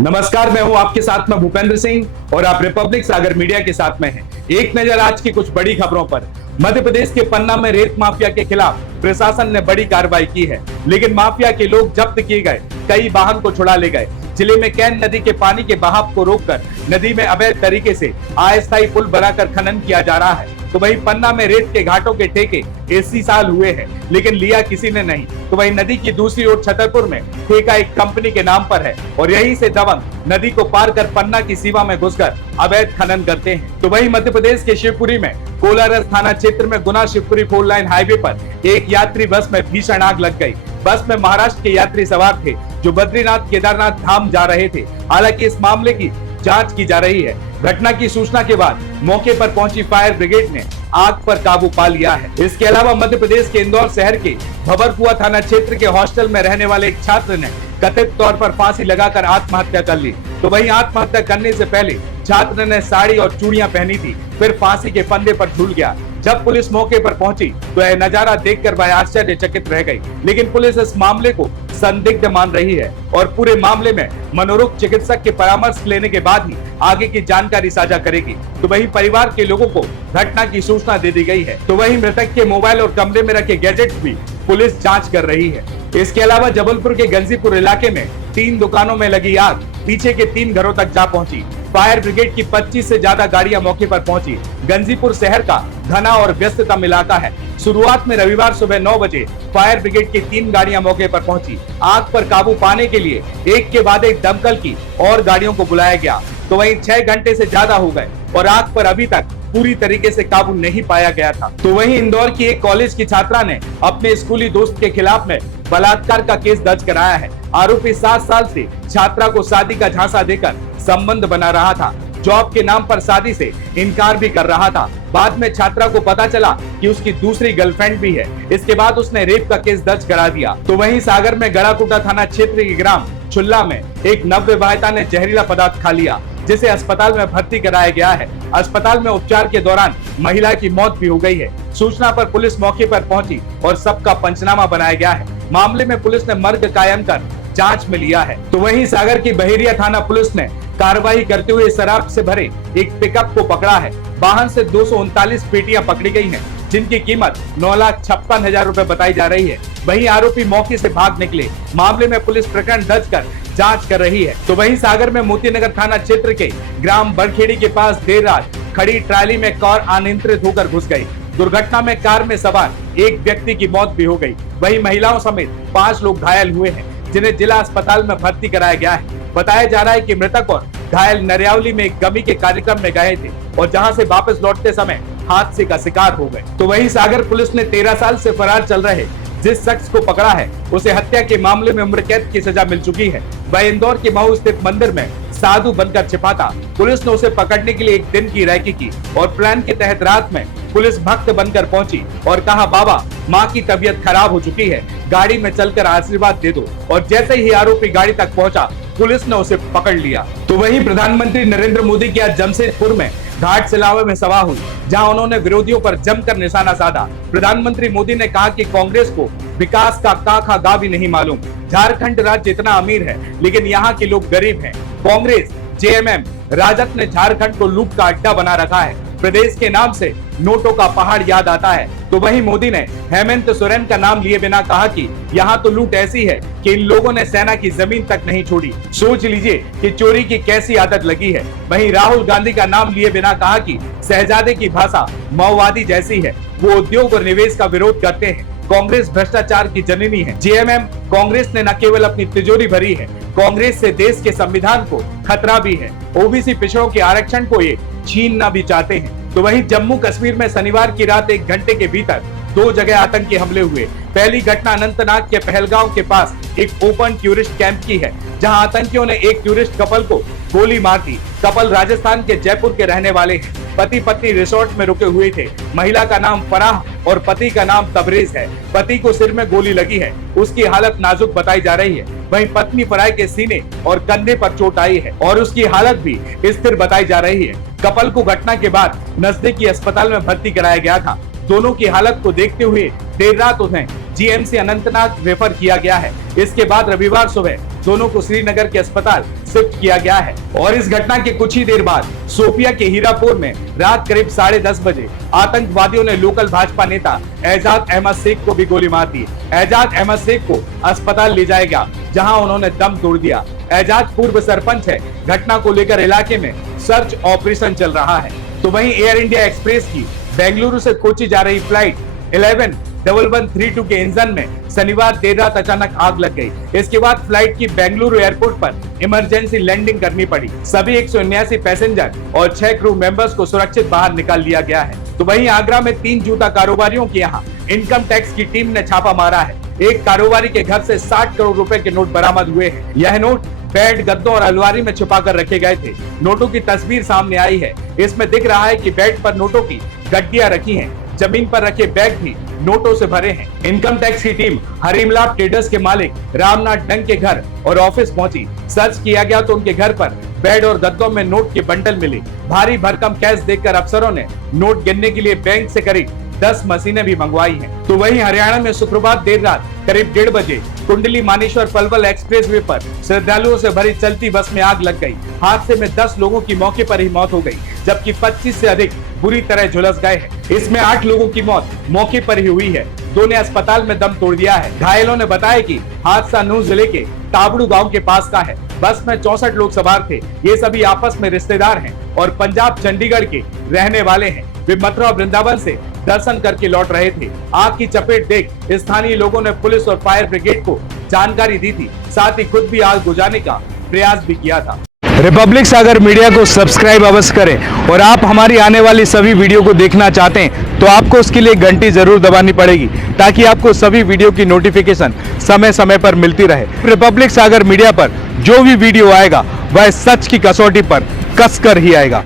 नमस्कार, मैं हूं आपके साथ में भूपेंद्र सिंह और आप रिपब्लिक सागर मीडिया के साथ में हैं। एक नजर आज की कुछ बड़ी खबरों पर। मध्य प्रदेश के पन्ना में रेत माफिया के खिलाफ प्रशासन ने बड़ी कार्रवाई की है, लेकिन माफिया के लोग जब्त किए गए कई वाहन को छुड़ा ले गए। जिले में कैन नदी के पानी के बहाव को रोककर नदी में अवैध तरीके से अस्थायी पुल बनाकर खनन किया जा रहा है। तो वहीं पन्ना में रेत के घाटों के ठेके इसी साल हुए हैं, लेकिन लिया किसी ने नहीं। तो वहीं नदी की दूसरी ओर छतरपुर में ठेका एक कंपनी के नाम पर है और यहीं से दबंग नदी को पार कर पन्ना की सीमा में घुसकर अवैध खनन करते हैं। तो वहीं मध्य प्रदेश के शिवपुरी में कोलारस थाना क्षेत्र में गुना शिवपुरी 4 लाइन हाईवे पर एक यात्री बस में भीषण आग लग गई। बस में महाराष्ट्र के यात्री सवार थे जो बद्रीनाथ केदारनाथ धाम जा रहे थे। हालांकि इस मामले की जांच की जा रही है। घटना की सूचना के बाद मौके पर पहुंची फायर ब्रिगेड ने आग पर काबू पा लिया है। इसके अलावा मध्य प्रदेश के इंदौर शहर के भवरकुआ थाना क्षेत्र के हॉस्टल में रहने वाले एक छात्र ने कथित तौर पर फांसी लगाकर आत्महत्या कर ली। तो वहीं आत्महत्या करने से पहले छात्र ने साड़ी और चूड़ियां पहनी थी, फिर फांसी के फंदे पर झूल गया। जब पुलिस मौके पर पहुंची तो यह नजारा देखकर वह आश्चर्यचकित रह गई, लेकिन पुलिस इस मामले को संदिग्ध मान रही है और पूरे मामले में मनोरोग चिकित्सक के परामर्श लेने के बाद ही आगे की जानकारी साझा करेगी। तो वहीं परिवार के लोगों को घटना की सूचना दे दी गई है। तो वहीं मृतक के मोबाइल और कमरे में रखे गैजेट्स भी पुलिस जांच कर रही है। इसके अलावा जबलपुर के गंजीपुर इलाके में 3 दुकानों में लगी आग पीछे के 3 घरों तक जा पहुंची। फायर ब्रिगेड की 25 से ज्यादा गाड़ियां मौके पर पहुंची। गंजीपुर शहर का घना और व्यस्ततम इलाका है। शुरुआत में रविवार सुबह 9 बजे फायर ब्रिगेड की 3 गाड़ियां मौके पर पहुंची। आग पर काबू पाने के लिए एक के बाद एक दमकल की और गाड़ियों को बुलाया गया। तो वहीं 6 घंटे से ज्यादा हो गए और आग पर अभी तक पूरी तरीके से काबू नहीं पाया गया था। तो वहीं इंदौर की एक कॉलेज की छात्रा ने अपने स्कूली दोस्त के खिलाफ में बलात्कार का केस दर्ज कराया है। आरोपी 7 साल से छात्रा को शादी का झांसा देकर संबंध बना रहा था। जॉब के नाम पर शादी से इनकार भी कर रहा था। बाद में छात्रा को पता चला कि उसकी दूसरी गर्लफ्रेंड भी है। इसके बाद उसने रेप का केस दर्ज करा दिया। तो वहीं सागर में गड़ाकुटा थाना क्षेत्र के ग्राम चुल्ला में एक नवविवाहिता ने जहरीला पदार्थ खा लिया, जिसे अस्पताल में भर्ती कराया गया है। अस्पताल में उपचार के दौरान महिला की मौत भी हो गई है। सूचना पर पुलिस मौके पर पहुंची और सबका पंचनामा बनाया गया है। मामले में पुलिस ने मर्ग कायम कर जांच में लिया है। तो वहीं सागर की बहेरिया थाना पुलिस ने कार्रवाई करते हुए शराब से भरे एक पिकअप को पकड़ा है। वाहन से 239 पेटियां पकड़ी गई हैं, जिनकी कीमत 9,56,000 रुपए बताई जा रही है। वहीं आरोपी मौके से भाग निकले। मामले में पुलिस प्रकरण दर्ज कर जांच कर रही है। तो वहीं सागर में मोतीनगर थाना क्षेत्र के ग्राम बरखेड़ी के पास देर रात खड़ी ट्राली में कार अनियंत्रित होकर घुस गई। दुर्घटना में कार में सवार एक व्यक्ति की मौत भी हो गई। वहीं महिलाओं समेत 5 लोग घायल हुए हैं, जिन्हें जिला अस्पताल में भर्ती कराया गया है। बताया जा रहा है कि मृतक और घायल नरियावली में एक गमी के कार्यक्रम में गए थे और जहां से वापस लौटते समय हादसे का शिकार हो गए। तो वहीं सागर पुलिस ने 13 साल से फरार चल रहे जिस शख्स को पकड़ा है, उसे हत्या के मामले में उम्र कैद की सजा मिल चुकी है। वह इंदौर के महू स्थित मंदिर में साधु बनकर छिपा था। पुलिस ने उसे पकड़ने के लिए एक दिन की रैकी की और प्लान के तहत रात में पुलिस भक्त बनकर पहुंची और कहा, बाबा माँ की तबीयत खराब हो चुकी है, गाड़ी में चलकर आशीर्वाद दे दो। और जैसे ही आरोपी गाड़ी तक पहुंचा, पुलिस ने उसे पकड़ लिया। तो वहीं प्रधानमंत्री नरेंद्र मोदी की आज जमशेदपुर में घाट सिलावे में सभा हुई, जहां उन्होंने विरोधियों पर जमकर निशाना साधा। प्रधानमंत्री मोदी ने कहा कि कांग्रेस को विकास का का खा गा भी नहीं मालूम। झारखंड राज्य इतना अमीर है, लेकिन यहाँ के लोग गरीब हैं। कांग्रेस, जेएमएम, राजद ने झारखंड को लूट का अड्डा बना रखा है। प्रदेश के नाम से नोटों का पहाड़ याद आता है। तो वहीं मोदी ने हेमंत सोरेन का नाम लिए बिना कहा कि यहाँ तो लूट ऐसी है कि इन लोगों ने सेना की जमीन तक नहीं छोड़ी। सोच लीजिए कि चोरी की कैसी आदत लगी है। वहीं राहुल गांधी का नाम लिए बिना कहा कि शहजादे की भाषा माओवादी जैसी है, वो उद्योग और निवेश का विरोध करते हैं। कांग्रेस भ्रष्टाचार की जननी है। जेएमएम कांग्रेस ने न केवल अपनी तिजोरी भरी है, कांग्रेस से देश के संविधान को खतरा भी है। ओबीसी पिछड़ों के आरक्षण को ये छीनना भी चाहते हैं। तो वहीं जम्मू कश्मीर में शनिवार की रात 1 घंटे के भीतर 2 जगह आतंकी हमले हुए। पहली घटना अनंतनाग के पहलगांव के पास एक ओपन टूरिस्ट कैंप की है, जहां आतंकियों ने एक टूरिस्ट कपल को गोली मार दी। कपल राजस्थान के जयपुर के रहने वाले हैं। पति पत्नी रिसोर्ट में रुके हुए थे। महिला का नाम फराह और पति का नाम तबरेज है। पति को सिर में गोली लगी है, उसकी हालत नाजुक बताई जा रही है। वहीं पत्नी फराह के सीने और कंधे पर चोट आई है और उसकी हालत भी स्थिर बताई जा रही है। कपल को घटना के बाद नजदीकी अस्पताल में भर्ती कराया गया था। दोनों की हालत को देखते हुए देर रात उन्हें जीएमसी अनंतनाग रेफर किया गया है। इसके बाद रविवार सुबह दोनों को श्रीनगर के अस्पताल शिफ्ट किया गया है। और इस घटना के कुछ ही देर बाद शोपिया के हीरापुर में रात करीब 10:30 बजे आतंकवादियों ने लोकल भाजपा नेता एजाज अहमद शेख को भी गोली मार दी। एजाज अहमद शेख को अस्पताल ले जाया गया, जहां उन्होंने दम तोड़ दिया। एजाज पूर्व सरपंच है। घटना को लेकर इलाके में सर्च ऑपरेशन चल रहा है। तो वहीं एयर इंडिया एक्सप्रेस की बेंगलुरु से कोची जा रही फ्लाइट 111132 के इंजन में शनिवार देर रात अचानक आग लग गई। इसके बाद फ्लाइट की बेंगलुरु एयरपोर्ट पर इमरजेंसी लैंडिंग करनी पड़ी। सभी 179 पैसेंजर और 6 क्रू मेंबर्स को सुरक्षित बाहर निकाल लिया गया है। तो वहीं आगरा में 3 जूता कारोबारियों के यहाँ इनकम टैक्स की टीम ने छापा मारा है। एक कारोबारी के घर से 60 करोड़ रुपए के नोट बरामद हुए हैं। यह नोट बेड, गद्दों और अलमारी में छुपा कर रखे गए थे। नोटों की तस्वीर सामने आई है। इसमें दिख रहा है कि बेड पर नोटों की गड्डियां रखी हैं। जमीन पर रखे बैग भी नोटों से भरे हैं। इनकम टैक्स की टीम हरीमलाल ट्रेडर्स के मालिक रामनाथ डंग के घर और ऑफिस पहुंची। सर्च किया गया तो उनके घर पर बेड और गद्दों में नोट के बंडल मिले। भारी भरकम कैश देखकर अफसरों ने नोट गिनने के लिए बैंक से करीब 10 मशीनें भी मंगवाई हैं। तो वहीं हरियाणा में शुक्रवार देर रात करीब 1:30 बजे कुंडली मानेश्वर पलवल एक्सप्रेसवे पर श्रद्धालुओं से भरी चलती बस में आग लग गई। हादसे में 10 लोगों की मौके पर ही मौत हो गई, जबकि 25 से अधिक बुरी तरह झुलस गए हैं। इसमें 8 लोगों की मौत मौके पर ही हुई है। 2 ने अस्पताल में दम तोड़ दिया है। घायलों ने बताया कि हादसा नूंह जिले के ताबड़ू गांव के पास का है। बस में 64 लोग सवार थे। ये सभी आपस में रिश्तेदार हैं और पंजाब चंडीगढ़ के रहने वाले हैं। वे मथुरा और वृंदावन से दर्शन करके लौट रहे थे। आग की चपेट देख स्थानीय लोगों ने पुलिस और फायर ब्रिगेड को जानकारी दी थी। साथ ही खुद भी आग बुझाने का प्रयास भी किया था। रिपब्लिक सागर मीडिया को सब्सक्राइब अवश्य करें और आप हमारी आने वाली सभी वीडियो को देखना चाहते हैं तो आपको उसके लिए घंटी जरूर दबानी पड़ेगी, ताकि आपको सभी वीडियो की नोटिफिकेशन समय समय पर मिलती रहे। रिपब्लिक सागर मीडिया पर जो भी वीडियो आएगा वह सच की कसौटी पर कसकर ही आएगा।